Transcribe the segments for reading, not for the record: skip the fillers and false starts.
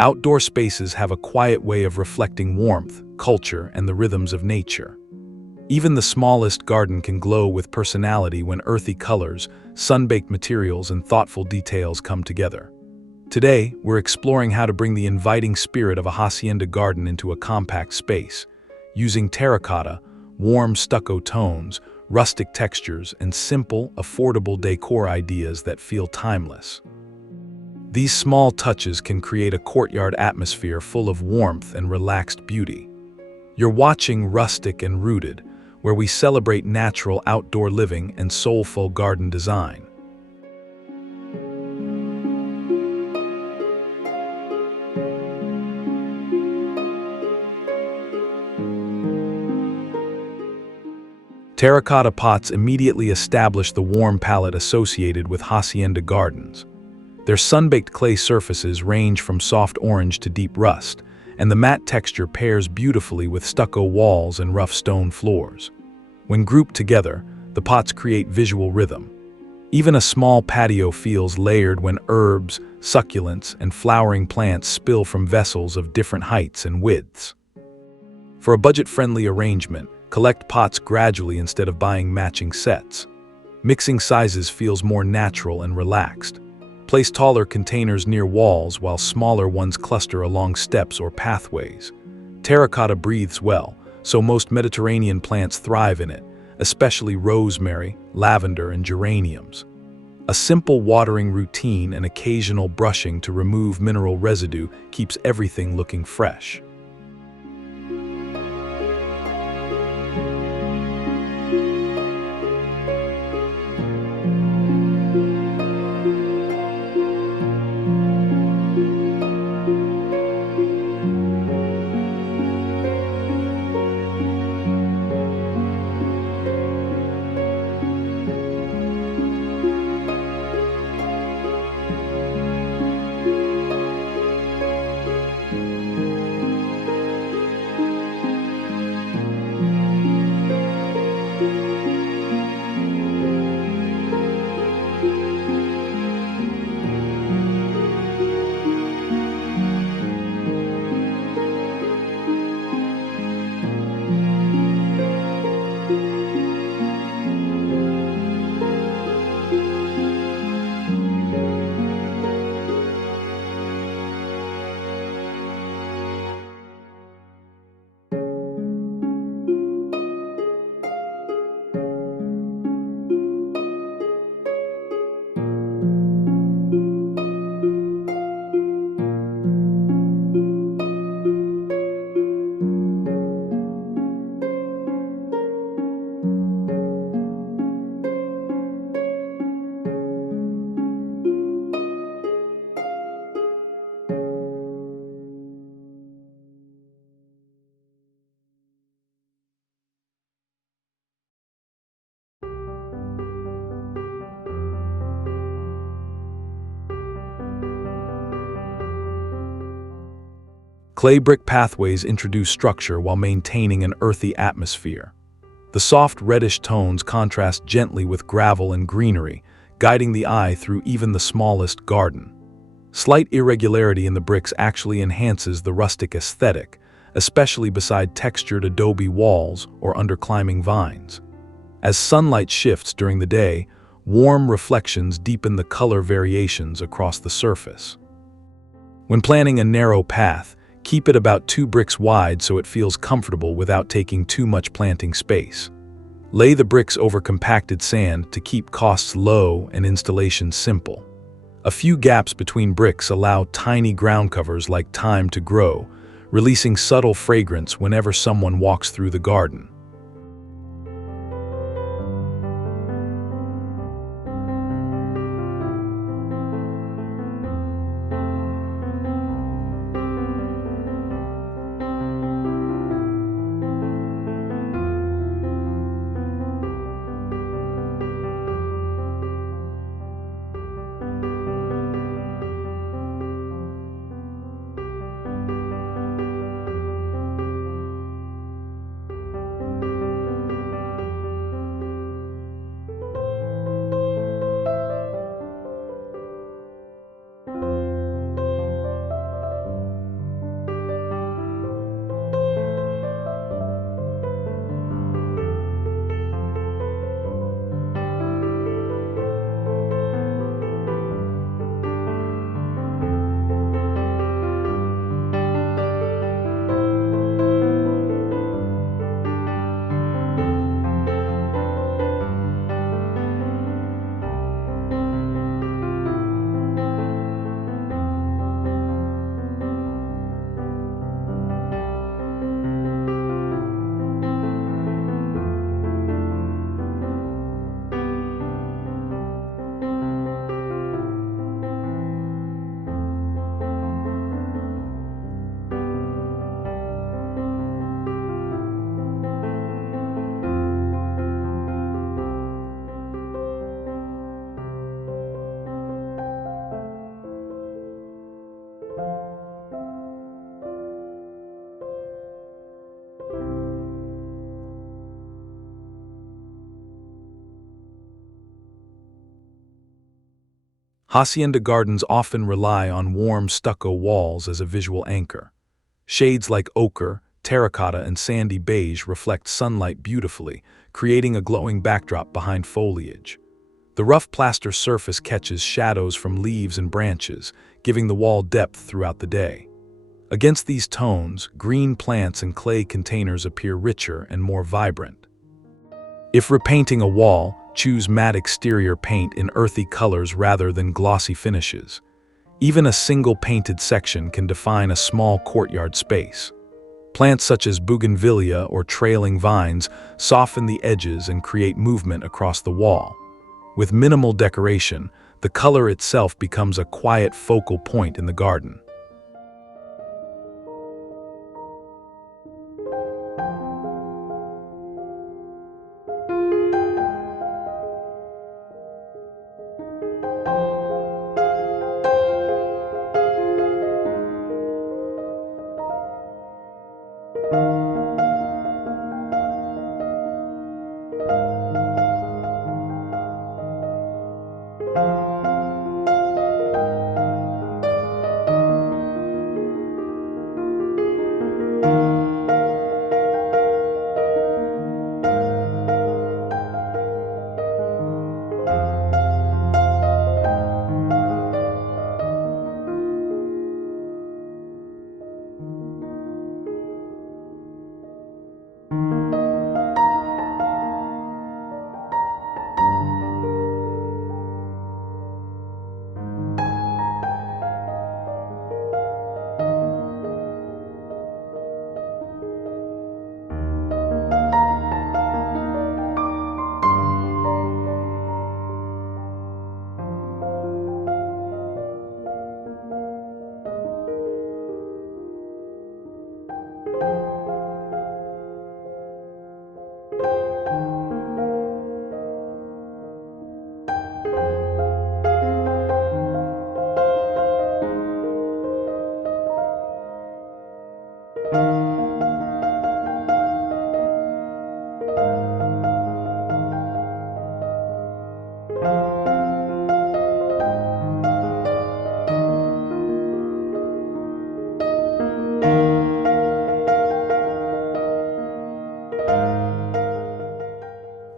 Outdoor spaces have a quiet way of reflecting warmth, culture, and the rhythms of nature. Even the smallest garden can glow with personality when earthy colors, sun-baked materials, and thoughtful details come together. Today, we're exploring how to bring the inviting spirit of a hacienda garden into a compact space, using terracotta, warm stucco tones, rustic textures, and simple, affordable decor ideas that feel timeless. These small touches can create a courtyard atmosphere full of warmth and relaxed beauty. You're watching Rustic and Rooted, where we celebrate natural outdoor living and soulful garden design. Terracotta pots immediately establish the warm palette associated with hacienda gardens. Their sun-baked clay surfaces range from soft orange to deep rust, and the matte texture pairs beautifully with stucco walls and rough stone floors. When grouped together, the pots create visual rhythm. Even a small patio feels layered when herbs, succulents, and flowering plants spill from vessels of different heights and widths. For a budget-friendly arrangement, collect pots gradually instead of buying matching sets. Mixing sizes feels more natural and relaxed. Place taller containers near walls while smaller ones cluster along steps or pathways. Terracotta breathes well, so most Mediterranean plants thrive in it, especially rosemary, lavender, and geraniums. A simple watering routine and occasional brushing to remove mineral residue keeps everything looking fresh. Clay brick pathways introduce structure while maintaining an earthy atmosphere. The soft reddish tones contrast gently with gravel and greenery, guiding the eye through even the smallest garden. Slight irregularity in the bricks actually enhances the rustic aesthetic, especially beside textured adobe walls or under climbing vines. As sunlight shifts during the day, warm reflections deepen the color variations across the surface. When planning a narrow path, keep it about 2 bricks wide so it feels comfortable without taking too much planting space. Lay the bricks over compacted sand to keep costs low and installation simple. A few gaps between bricks allow tiny ground covers like thyme to grow, releasing subtle fragrance whenever someone walks through the garden. Hacienda gardens often rely on warm stucco walls as a visual anchor. Shades like ochre, terracotta, and sandy beige reflect sunlight beautifully, creating a glowing backdrop behind foliage. The rough plaster surface catches shadows from leaves and branches, giving the wall depth throughout the day. Against these tones, green plants and clay containers appear richer and more vibrant. If repainting a wall, choose matte exterior paint in earthy colors rather than glossy finishes. Even a single painted section can define a small courtyard space. Plants such as bougainvillea or trailing vines soften the edges and create movement across the wall. With minimal decoration, the color itself becomes a quiet focal point in the garden.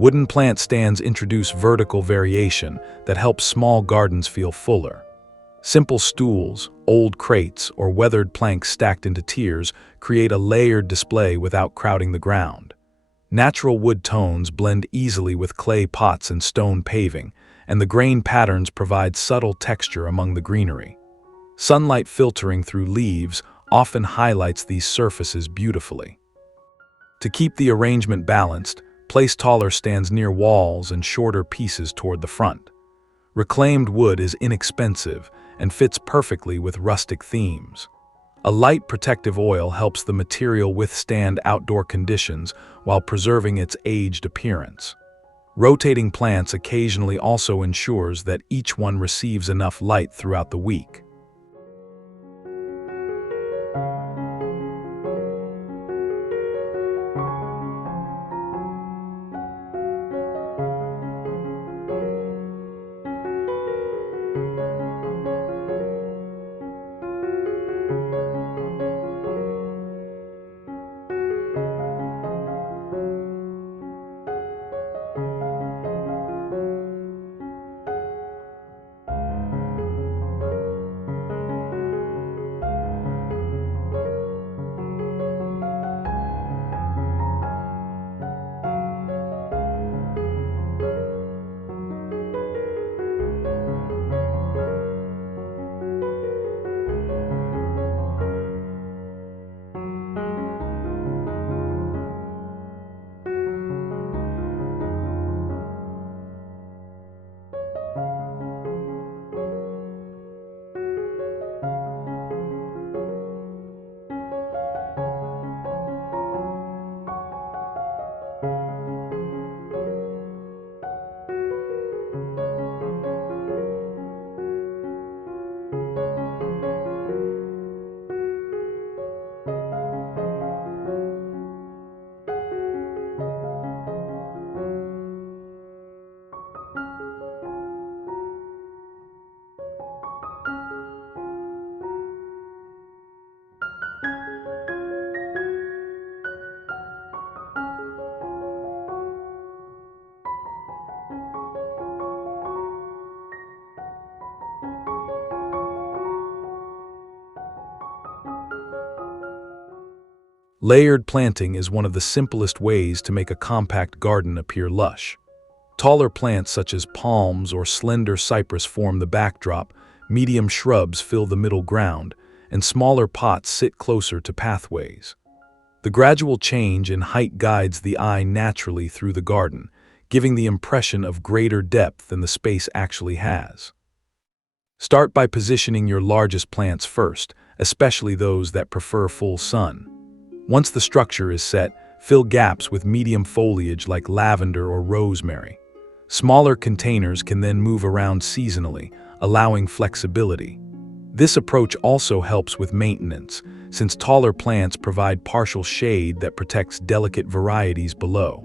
Wooden plant stands introduce vertical variation that helps small gardens feel fuller. Simple stools, old crates, or weathered planks stacked into tiers create a layered display without crowding the ground. Natural wood tones blend easily with clay pots and stone paving, and the grain patterns provide subtle texture among the greenery. Sunlight filtering through leaves often highlights these surfaces beautifully. To keep the arrangement balanced, place taller stands near walls and shorter pieces toward the front. Reclaimed wood is inexpensive and fits perfectly with rustic themes. A light protective oil helps the material withstand outdoor conditions while preserving its aged appearance. Rotating plants occasionally also ensures that each one receives enough light throughout the week. Layered planting is one of the simplest ways to make a compact garden appear lush. Taller plants such as palms or slender cypress form the backdrop, medium shrubs fill the middle ground, and smaller pots sit closer to pathways. The gradual change in height guides the eye naturally through the garden, giving the impression of greater depth than the space actually has. Start by positioning your largest plants first, especially those that prefer full sun. Once the structure is set, fill gaps with medium foliage like lavender or rosemary. Smaller containers can then move around seasonally, allowing flexibility. This approach also helps with maintenance, since taller plants provide partial shade that protects delicate varieties below.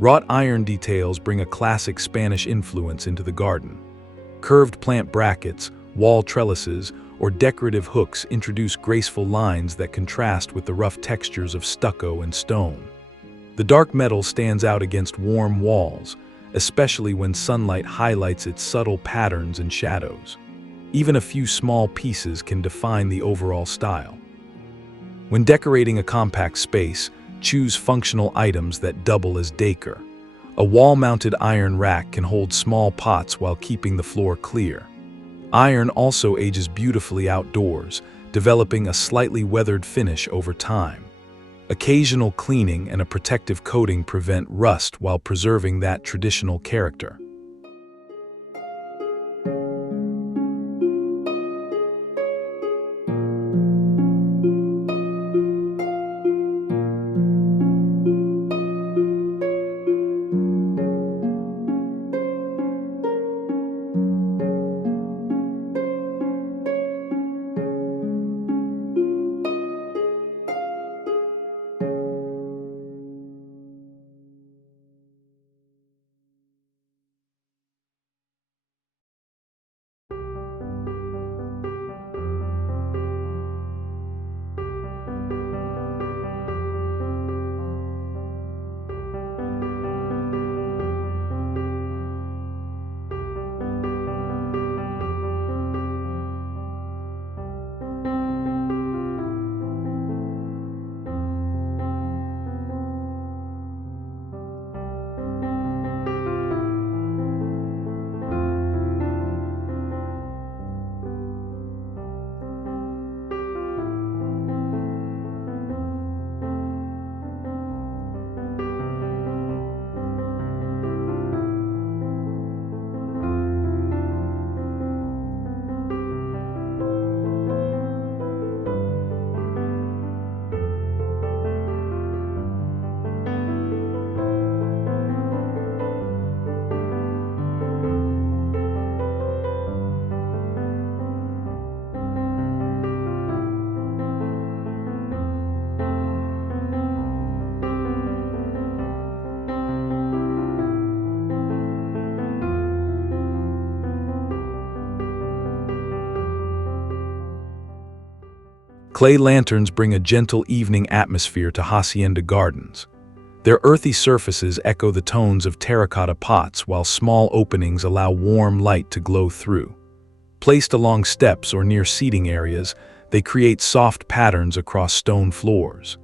Wrought iron details bring a classic Spanish influence into the garden. Curved plant brackets, wall trellises, or decorative hooks introduce graceful lines that contrast with the rough textures of stucco and stone. The dark metal stands out against warm walls, especially when sunlight highlights its subtle patterns and shadows. Even a few small pieces can define the overall style. When decorating a compact space, choose functional items that double as decor. A wall-mounted iron rack can hold small pots while keeping the floor clear. Iron also ages beautifully outdoors, developing a slightly weathered finish over time. Occasional cleaning and a protective coating prevent rust while preserving that traditional character. Clay lanterns bring a gentle evening atmosphere to hacienda gardens. Their earthy surfaces echo the tones of terracotta pots, while small openings allow warm light to glow through. Placed along steps or near seating areas, they create soft patterns across stone floors.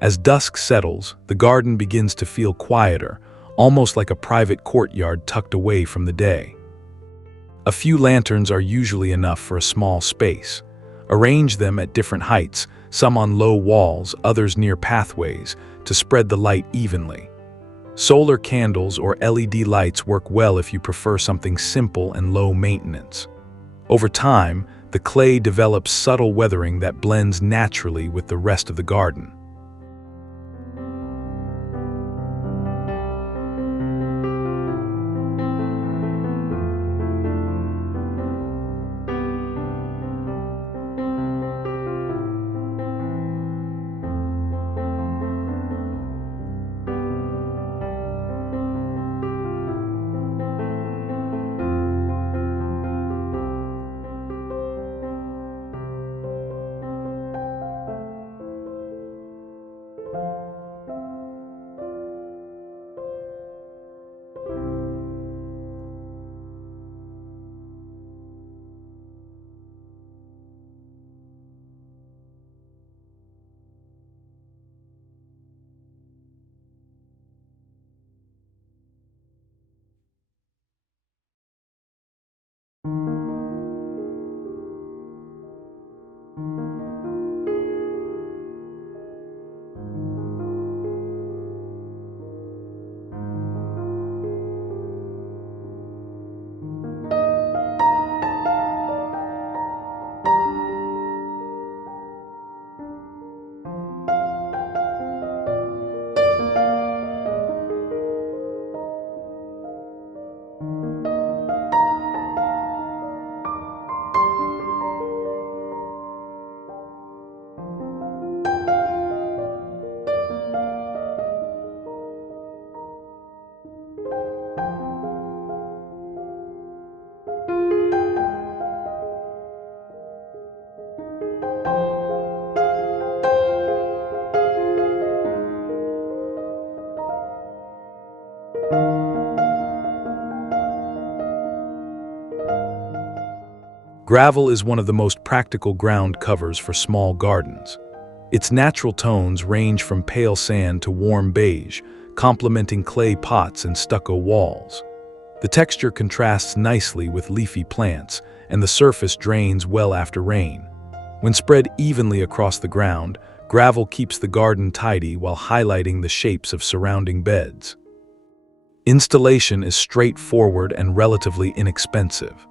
As dusk settles, the garden begins to feel quieter, almost like a private courtyard tucked away from the day. A few lanterns are usually enough for a small space. Arrange them at different heights, some on low walls, others near pathways, to spread the light evenly. Solar candles or LED lights work well if you prefer something simple and low maintenance. Over time, the clay develops subtle weathering that blends naturally with the rest of the garden. Gravel is one of the most practical ground covers for small gardens. Its natural tones range from pale sand to warm beige, complementing clay pots and stucco walls. The texture contrasts nicely with leafy plants, and the surface drains well after rain. When spread evenly across the ground, gravel keeps the garden tidy while highlighting the shapes of surrounding beds. Installation is straightforward and relatively inexpensive.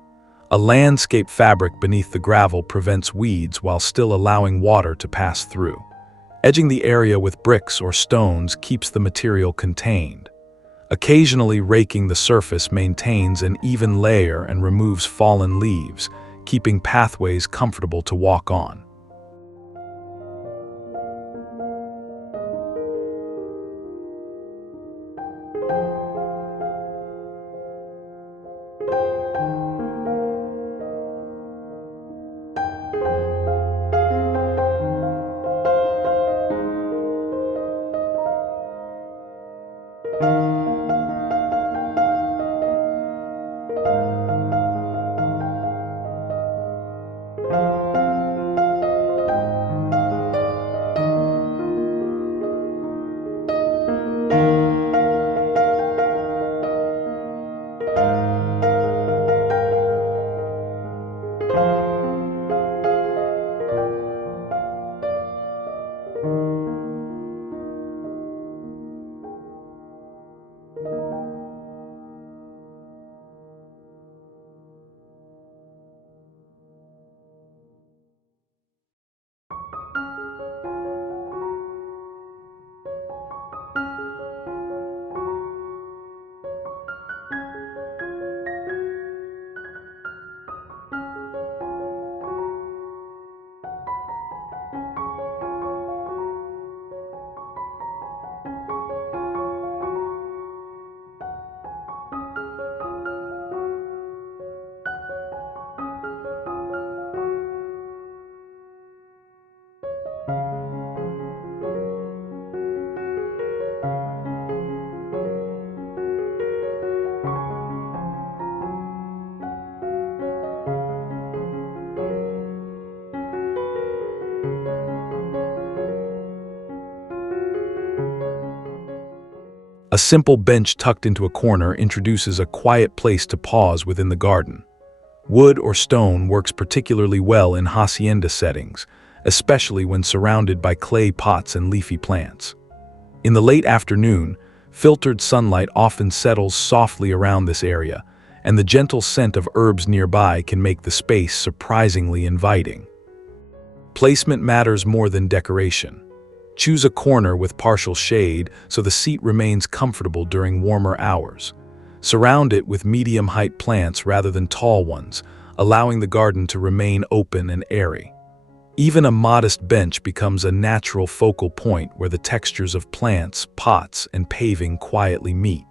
A landscape fabric beneath the gravel prevents weeds while still allowing water to pass through. Edging the area with bricks or stones keeps the material contained. Occasionally raking the surface maintains an even layer and removes fallen leaves, keeping pathways comfortable to walk on. A simple bench tucked into a corner introduces a quiet place to pause within the garden. Wood or stone works particularly well in hacienda settings, especially when surrounded by clay pots and leafy plants. In the late afternoon, filtered sunlight often settles softly around this area, and the gentle scent of herbs nearby can make the space surprisingly inviting. Placement matters more than decoration. Choose a corner with partial shade so the seat remains comfortable during warmer hours. Surround it with medium-height plants rather than tall ones, allowing the garden to remain open and airy. Even a modest bench becomes a natural focal point where the textures of plants, pots, and paving quietly meet.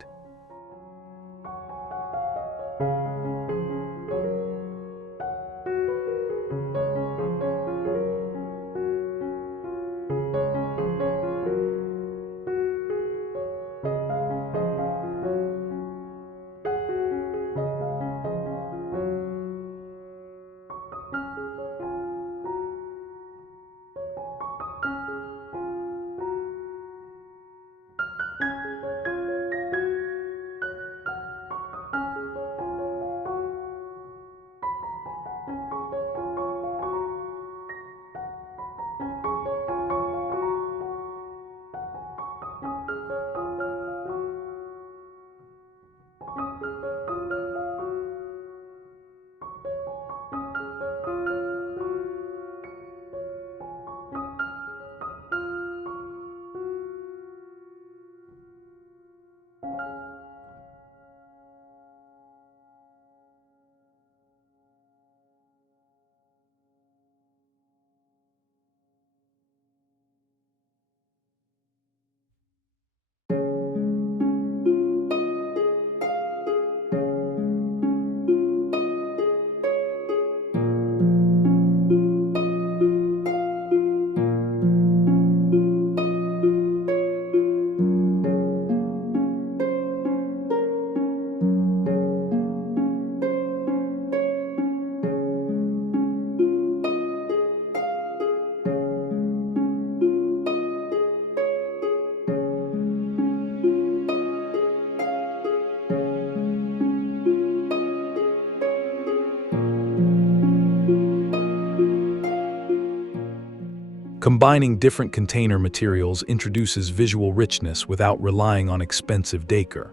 Combining different container materials introduces visual richness without relying on expensive decor.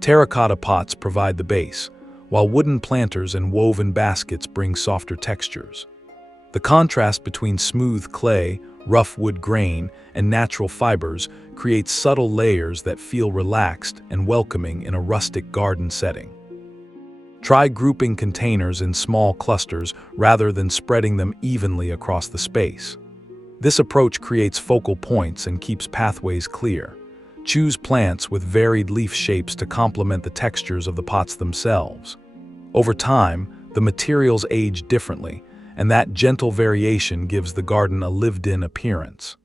Terracotta pots provide the base, while wooden planters and woven baskets bring softer textures. The contrast between smooth clay, rough wood grain, and natural fibers creates subtle layers that feel relaxed and welcoming in a rustic garden setting. Try grouping containers in small clusters rather than spreading them evenly across the space. This approach creates focal points and keeps pathways clear. Choose plants with varied leaf shapes to complement the textures of the pots themselves. Over time, the materials age differently, and that gentle variation gives the garden a lived-in appearance.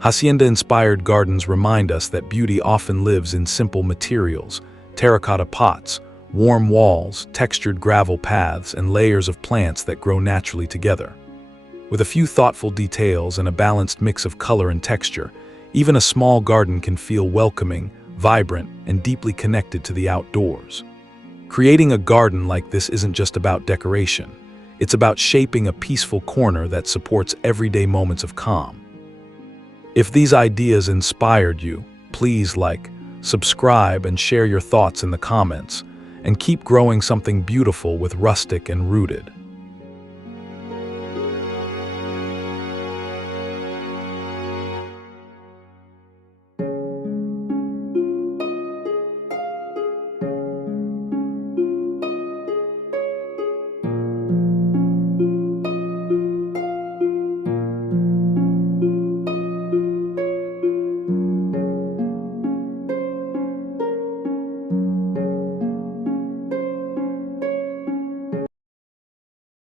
Hacienda-inspired gardens remind us that beauty often lives in simple materials: terracotta pots, warm walls, textured gravel paths, and layers of plants that grow naturally together. With a few thoughtful details and a balanced mix of color and texture, even a small garden can feel welcoming, vibrant, and deeply connected to the outdoors. Creating a garden like this isn't just about decoration. It's about shaping a peaceful corner that supports everyday moments of calm. If these ideas inspired you, please like, subscribe, and share your thoughts in the comments, and keep growing something beautiful with Rustic and Rooted.